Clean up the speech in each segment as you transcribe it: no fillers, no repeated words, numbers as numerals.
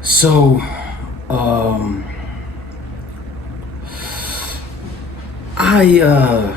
So, um, I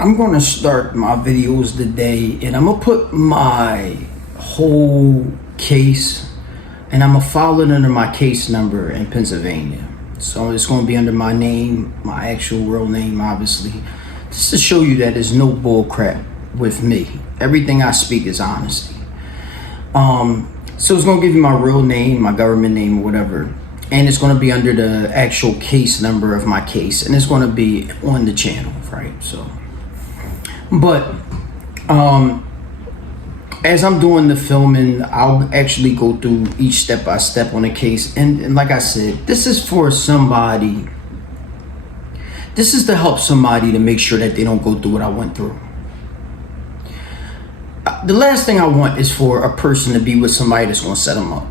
I'm gonna start my videos today, and I'm gonna put my whole case, and I'm gonna file it under my case number in Pennsylvania. So it's gonna be under my name, my actual real name, obviously, just to show you that there's no bull crap with me. Everything I speak is honesty. So it's gonna give you my real name, my government name, or whatever, and it's gonna be under the actual case number of my case, and it's gonna be on the channel, right? So, but as I'm doing the filming, I'll actually go through each step by step on the case, and like I said, this is for somebody. This is to help somebody to make sure that they don't go through what I went through. The last thing I want is for a person to be with somebody that's going to set them up.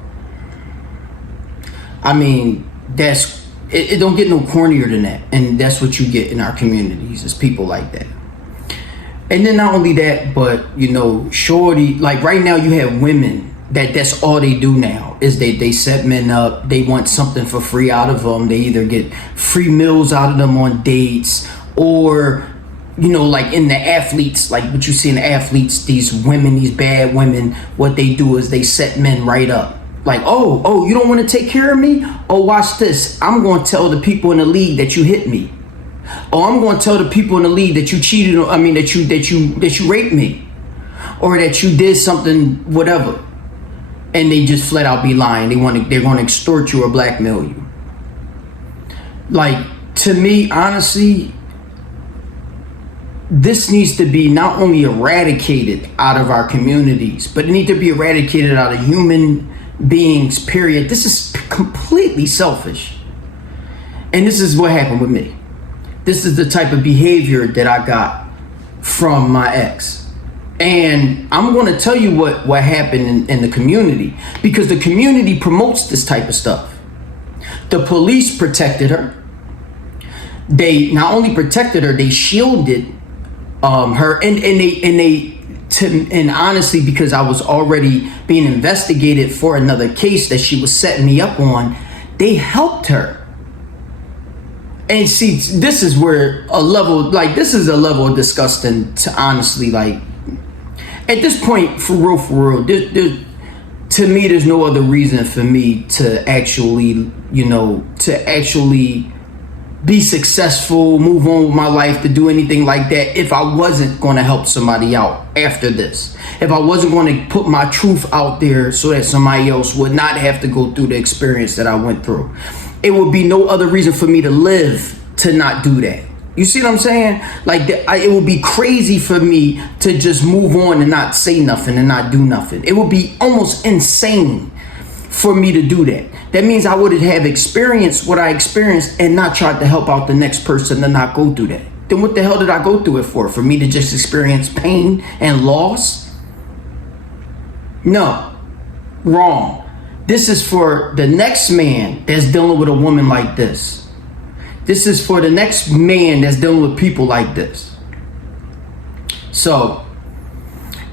I mean, it don't get no cornier than that. And that's what you get in our communities, is people like that. And then not only that, but, shorty, like right now you have women that's all they do now is they set men up. They want something for free out of them. They either get free meals out of them on dates, or like in the athletes, like what you see in the athletes, these women, these bad women, what they do is they set men right up. Like, oh, you don't want to take care of me? Oh, watch this. I'm going to tell the people in the league that you hit me. Oh, I'm going to tell the people in the league that you cheated on, that you raped me, or that you did something, whatever. And they just flat out be lying. They're going to extort you or blackmail you. Like, to me, honestly, this needs to be not only eradicated out of our communities, but it needs to be eradicated out of human beings, period. This is completely selfish. And this is what happened with me. This is the type of behavior that I got from my ex. And I'm going to tell you what happened in the community, because the community promotes this type of stuff. The police protected her. They not only protected her, they shielded her, and honestly, because I was already being investigated for another case that she was setting me up on, they helped her. And see, this is where this is a level of disgusting to honestly, like, at this point, for real, to me, there's no other reason for me to actually be successful, move on with my life, to do anything like that, if I wasn't going to help somebody out after this. If I wasn't going to put my truth out there so that somebody else would not have to go through the experience that I went through. It would be no other reason for me to live to not do that. You see what I'm saying? Like, it would be crazy for me to just move on and not say nothing and not do nothing. It would be almost insane for me to do that. That means I would have experienced what I experienced and not tried to help out the next person to not go through that. Then what the hell did I go through it for? For me to just experience pain and loss? No, wrong. This is for the next man that's dealing with a woman like this. This is for the next man that's dealing with people like this. So,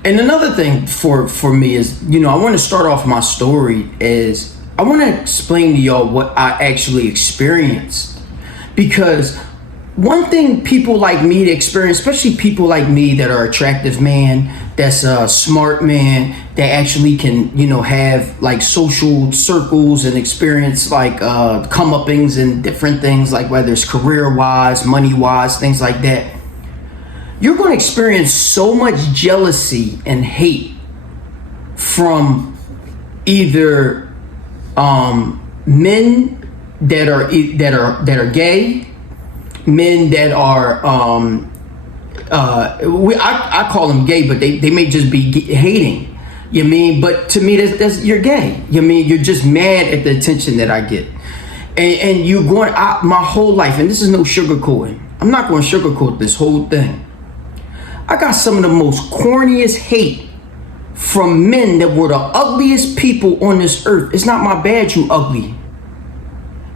and another thing for me is, I want to start off my story is I want to explain to y'all what I actually experienced. Because one thing people like me to experience, especially people like me that are attractive man, that's a smart man, that actually can, have like social circles and experience like comeuppings and different things, like whether it's career-wise, money-wise, things like that. You're going to experience so much jealousy and hate from either men that are gay, men that are I call them gay, but they may just be hating. You mean? But to me, that's you're gay. You mean? You're just mad at the attention that I get, and you're going out my whole life, and this is no sugarcoating. I'm not going to sugarcoat this whole thing. I got some of the most corniest hate from men that were the ugliest people on this earth. It's not my bad you ugly.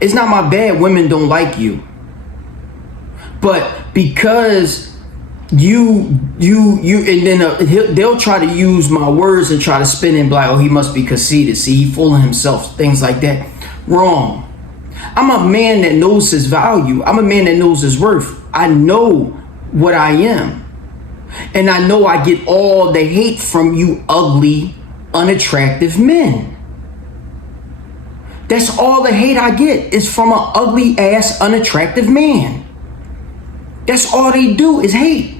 It's not my bad women don't like you. But because and then they'll try to use my words and try to spin it and be like, oh, he must be conceited. See, he fooling himself, things like that. Wrong. I'm a man that knows his value. I'm a man that knows his worth. I know what I am. And I know I get all the hate from you ugly, unattractive men. That's all the hate I get is from an ugly ass, unattractive man. That's all they do is hate.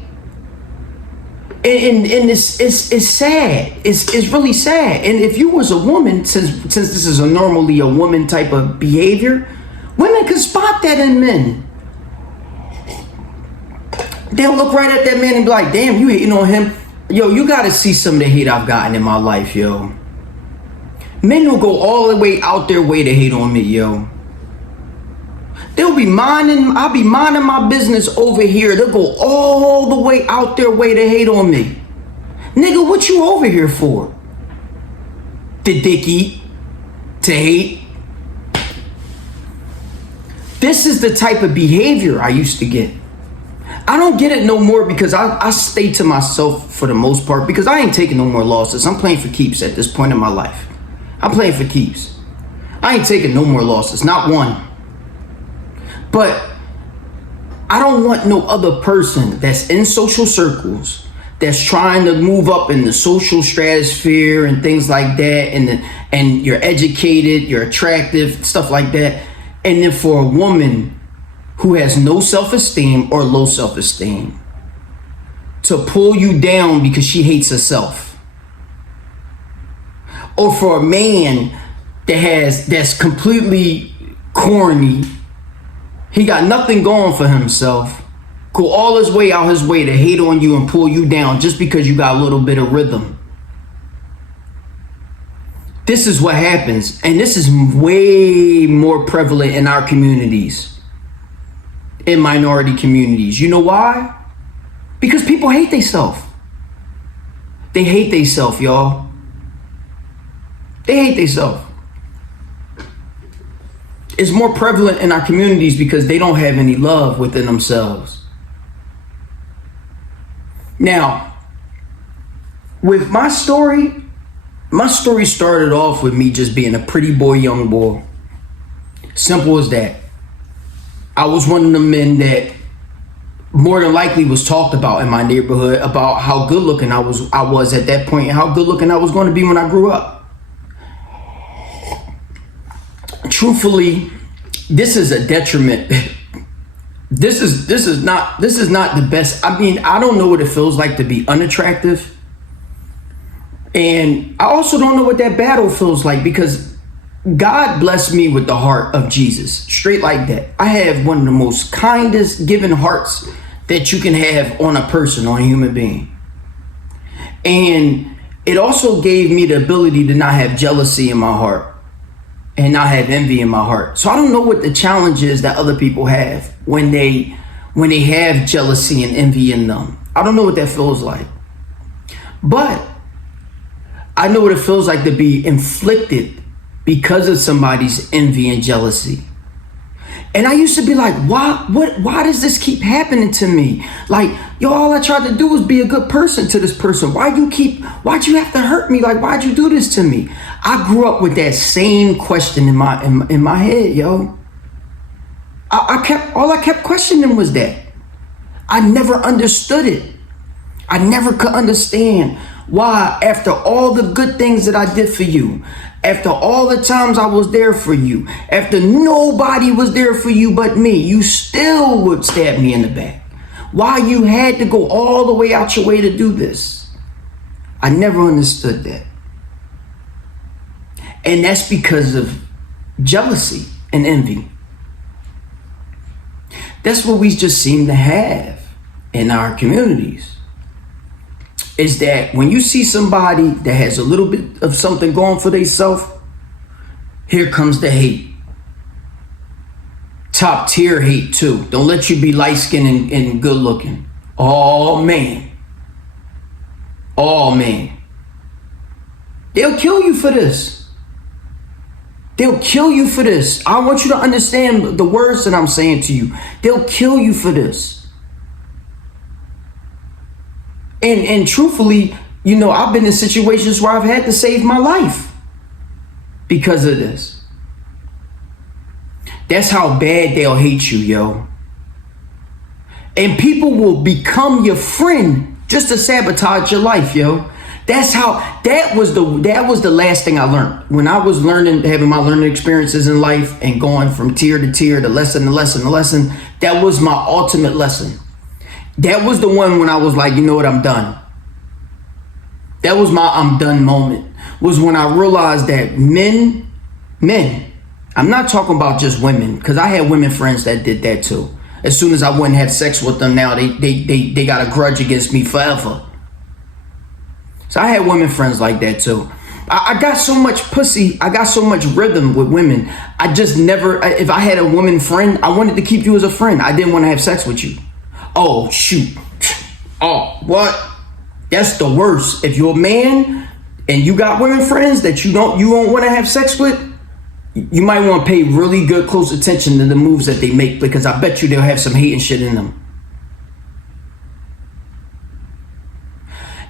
And it's sad. It's really sad. And if you was a woman, since this is normally a woman type of behavior, women can spot that in men. They'll look right at that man and be like, damn, you hating on him. Yo, you gotta see some of the hate I've gotten in my life, yo. Men will go all the way out their way to hate on me, yo. I'll be minding my business over here. They'll go all the way out their way to hate on me. Nigga, what you over here for? To dick eat? To hate? This is the type of behavior I used to get. I don't get it no more because I stay to myself for the most part because I ain't taking no more losses. I'm playing for keeps at this point in my life. I'm playing for keeps. I ain't taking no more losses, not one. But I don't want no other person that's in social circles that's trying to move up in the social stratosphere and things like that, and you're educated, you're attractive, stuff like that, and then for a woman who has no self-esteem or low self-esteem to pull you down because she hates herself, or for a man that's completely corny. He got nothing going for himself. Go all his way out his way to hate on you and pull you down just because you got a little bit of rhythm. This is what happens. And this is way more prevalent in our communities. In minority communities. You know why? Because people hate themselves. They hate themselves, y'all. They hate themselves. It's more prevalent in our communities because they don't have any love within themselves. Now, with my story started off with me just being a pretty boy, young boy. Simple as that. I was one of the men that more than likely was talked about in my neighborhood about how good looking I was at that point and how good looking I was going to be when I grew up. Truthfully, this is a detriment. This is not the best. I mean, I don't know what it feels like to be unattractive. And I also don't know what that battle feels like because God blessed me with the heart of Jesus. Straight like that. I have one of the most kindest giving hearts that you can have on a person, on a human being. And it also gave me the ability to not have jealousy in my heart. And not have envy in my heart. So I don't know what the challenge is that other people have when they have jealousy and envy in them. I don't know what that feels like. But I know what it feels like to be inflicted because of somebody's envy and jealousy. And I used to be like, why does this keep happening to me? Like, yo, all I tried to do was be a good person to this person. Why'd you have to hurt me? Like, why'd you do this to me? I grew up with that same question in my head, yo. All I kept questioning was that. I never understood it. I never could understand why, after all the good things that I did for you, after all the times I was there for you, after nobody was there for you but me, you still would stab me in the back. Why you had to go all the way out your way to do this? I never understood that. And that's because of jealousy and envy. That's what we just seem to have in our communities. Is that when you see somebody that has a little bit of something going for themselves, here comes the hate. Top tier hate too. Don't let you be light skinned and good looking. Oh man. Oh man. They'll kill you for this. They'll kill you for this. I want you to understand the words that I'm saying to you. They'll kill you for this. And truthfully, I've been in situations where I've had to save my life because of this. That's how bad they'll hate you, yo. And people will become your friend just to sabotage your life, yo. That was the last thing I learned. When I was having my learning experiences in life and going from tier to tier, to lesson to lesson to lesson, that was my ultimate lesson. That was the one when I was like, you know what, I'm done. That was my I'm done moment. Was when I realized that men, I'm not talking about just women, because I had women friends that did that too. As soon as I went and had sex with them, now they got a grudge against me forever. So I had women friends like that too. I got so much pussy, I got so much rhythm with women. I just never, if I had a woman friend, I wanted to keep you as a friend. I didn't want to have sex with you. Oh, shoot. Oh, what? That's the worst. If you're a man and you got women friends that you don't want to have sex with, you might want to pay really good close attention to the moves that they make, because I bet you they'll have some hate and shit in them.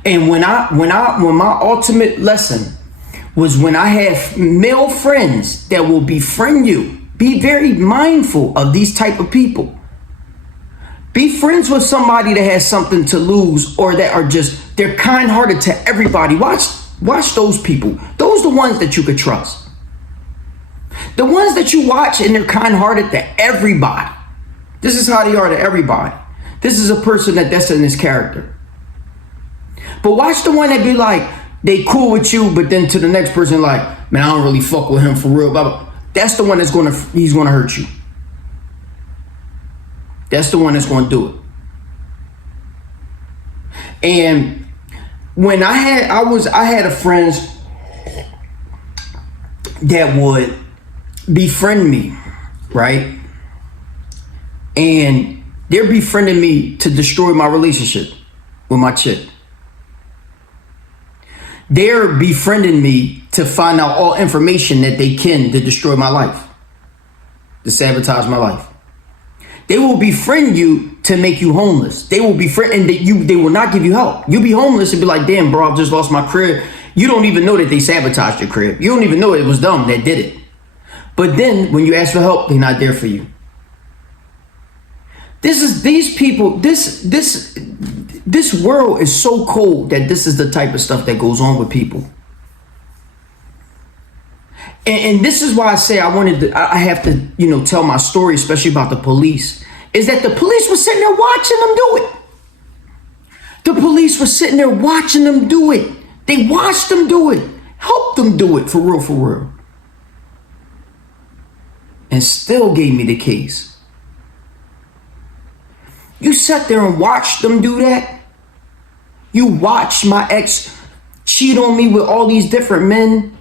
And when my ultimate lesson was when I have male friends that will befriend you. Be very mindful of these type of people. Be friends with somebody that has something to lose, or that are they're kind-hearted to everybody. Watch those people. Those are the ones that you could trust. The ones that you watch and they're kind-hearted to everybody. This is how they are to everybody. This is a person that's in his character. But watch the one that be like, they cool with you, but then to the next person like, man, I don't really fuck with him for real, blah, blah. That's the one he's gonna hurt you. That's the one that's gonna do it. And when I had a friends that would befriend me, right? And they're befriending me to destroy my relationship with my chick. They're befriending me to find out all information that they can to destroy my life, to sabotage my life. They will befriend you to make you homeless. They will befriend, and they will not give you help. You'll be homeless and be like, damn, bro, I just lost my crib. You don't even know that they sabotaged your crib. You don't even know it was them that did it. But then when you ask for help, they're not there for you. These world is so cold that this is the type of stuff that goes on with people. And this is why I say I have to, tell my story, especially about the police, is that the police were sitting there watching them do it. The police were sitting there watching them do it. They watched them do it, helped them do it for real. And still gave me the case. You sat there and watched them do that? You watched my ex cheat on me with all these different men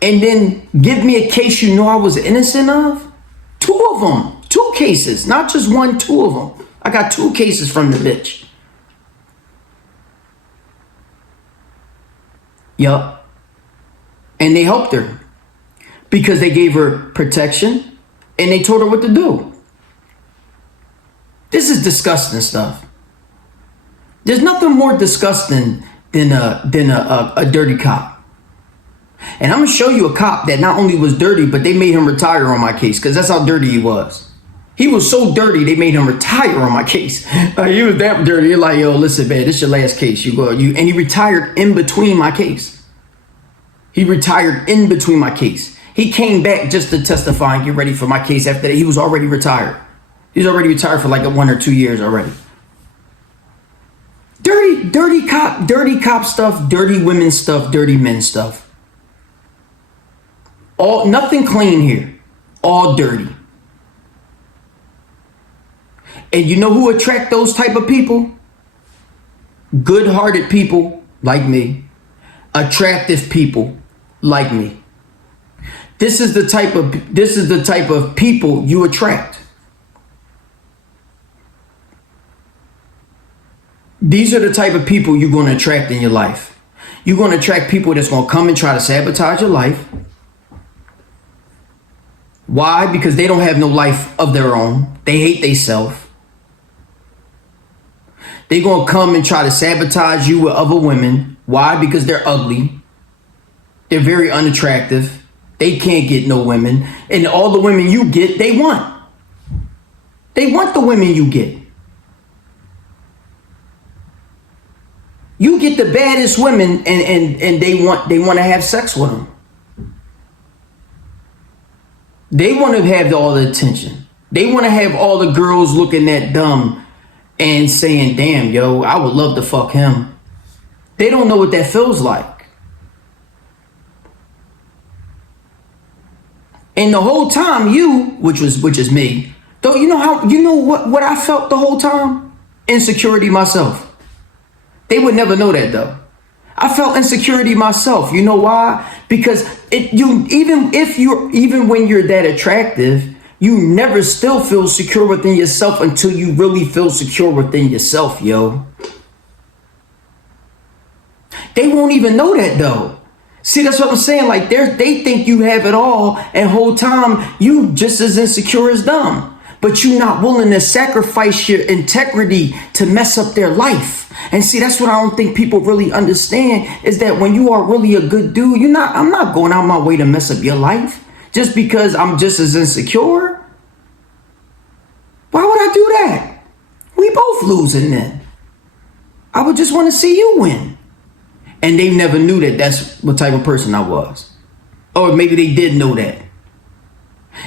and then give me a case you know I was innocent of? 2 of them. 2 cases. Not just 1, 2 of them. I got 2 cases from the bitch. Yup. And they helped her because they gave her protection and they told her what to do. This is disgusting stuff. There's nothing more disgusting than a dirty cop. And I'm gonna show you a cop that not only was dirty, but they made him retire on my case, because that's how dirty he was. He was so dirty they made him retire on my case. He was that dirty. You're like, yo, listen, man, this is your last case. And he retired in between my case. He retired in between my case. He came back just to testify and get ready for my case. After that, he was already retired. He was already retired for like 1 or 2 years already. Dirty cop stuff, dirty women stuff, dirty men stuff. Nothing clean here. All dirty. And you know who attract those type of people? Good-hearted people like me. Attractive people like me. This is the type of people you attract. These are the type of people you're going to attract in your life. You're going to attract people that's going to come and try to sabotage your life. Why? Because they don't have no life of their own. They hate themselves. They gonna come and try to sabotage you with other women. Why? Because they're ugly. They're very unattractive. They can't get no women. And all the women you get, they want. They want the women you get. You get the baddest women and they want to have sex with them. They want to have all the attention. They want to have all the girls looking that dumb and saying, damn, yo, I would love to fuck him. They don't know what that feels like. And the whole time which is me, though, you know what I felt the whole time? Insecurity myself. They would never know that though. I felt insecurity myself. You know why? Because even when you're that attractive, you never still feel secure within yourself until you really feel secure within yourself, yo. They won't even know that though. See, that's what I'm saying. Like they think you have it all, and whole time you just as insecure as them. But you're not willing to sacrifice your integrity to mess up their life. And see, that's what I don't think people really understand, is that when you are really a good dude, I'm not going out my way to mess up your life just because I'm just as insecure. Why would I do that? We both losing then. I would just want to see you win. And they never knew that that's what type of person I was. Or maybe they did know that.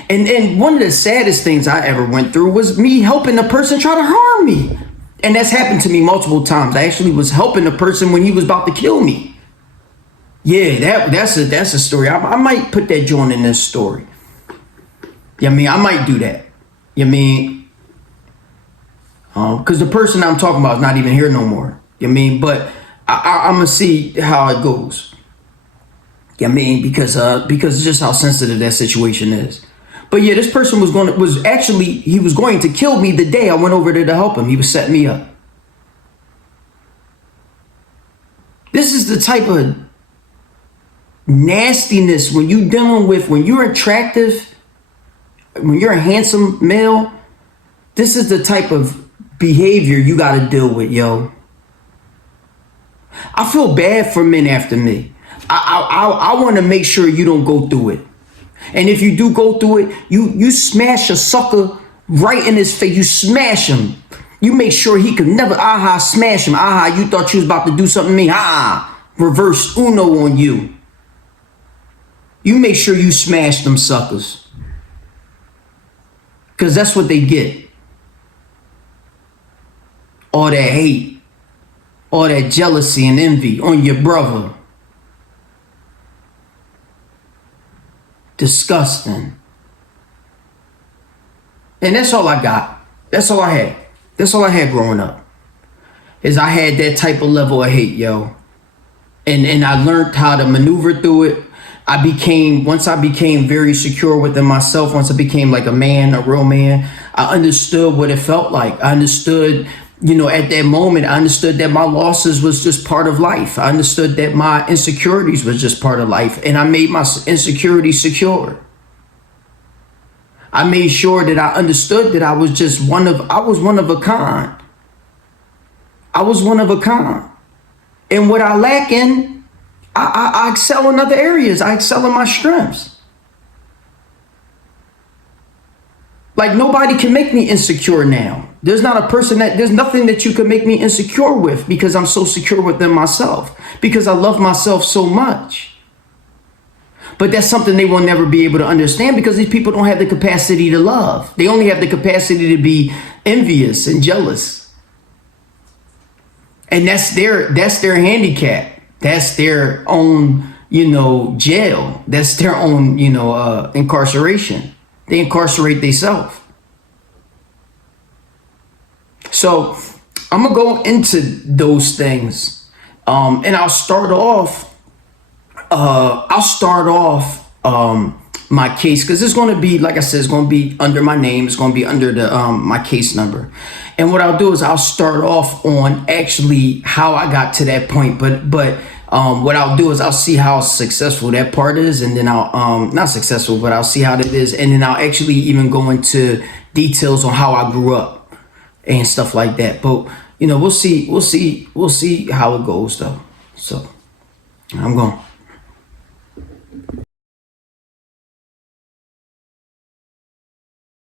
And one of the saddest things I ever went through was me helping a person try to harm me. And that's happened to me multiple times. I actually was helping a person when he was about to kill me. Yeah, that's a story. I might put that joint in this story. Yeah, I might do that. Because the person I'm talking about is not even here no more. But I'm gonna see how it goes. Because it's just how sensitive that situation is. But yeah, this person was going to kill me the day I went over there to help him. He was setting me up. This is the type of nastiness when you're attractive, when you're a handsome male. This is the type of behavior you got to deal with, yo. I feel bad for men after me. I want to make sure you don't go through it. And if you do go through it, you smash a sucker right in his face. You smash him. You make sure he could never, smash him. You thought you was about to do something to me. Reverse Uno on you. You make sure you smash them suckers. Because that's what they get. All that hate. All that jealousy and envy on your brother. Disgusting. And that's all I got. That's all I had. That's all I had growing up. Is I had that type of level of hate, yo. And I learned how to maneuver through it. Once I became very secure within myself, once I became like a man, a real man, I understood what it felt like. I understood, at that moment, I understood that my losses was just part of life. I understood that my insecurities was just part of life. And I made my insecurities secure. I made sure that I understood that I was one of a kind. I was one of a kind. And what I lack in, I excel in other areas. I excel in my strengths. Like nobody can make me insecure now. There's nothing that you can make me insecure with because I'm so secure within myself. Because I love myself so much. But that's something they will never be able to understand because these people don't have the capacity to love. They only have the capacity to be envious and jealous. And that's their handicap. That's their own, jail. That's their own, incarceration. They incarcerate themselves. So I'm going to go into those things. And I'll start off my case because it's going to be, like I said, it's going to be under my name. It's going to be under my case number. And what I'll do is I'll start off on actually how I got to that point. But what I'll do is I'll see how successful that part is, and then I'll not successful, but I'll see how that is, and then I'll actually even go into details on how I grew up and stuff like that. But you know, we'll see how it goes though. So I'm going.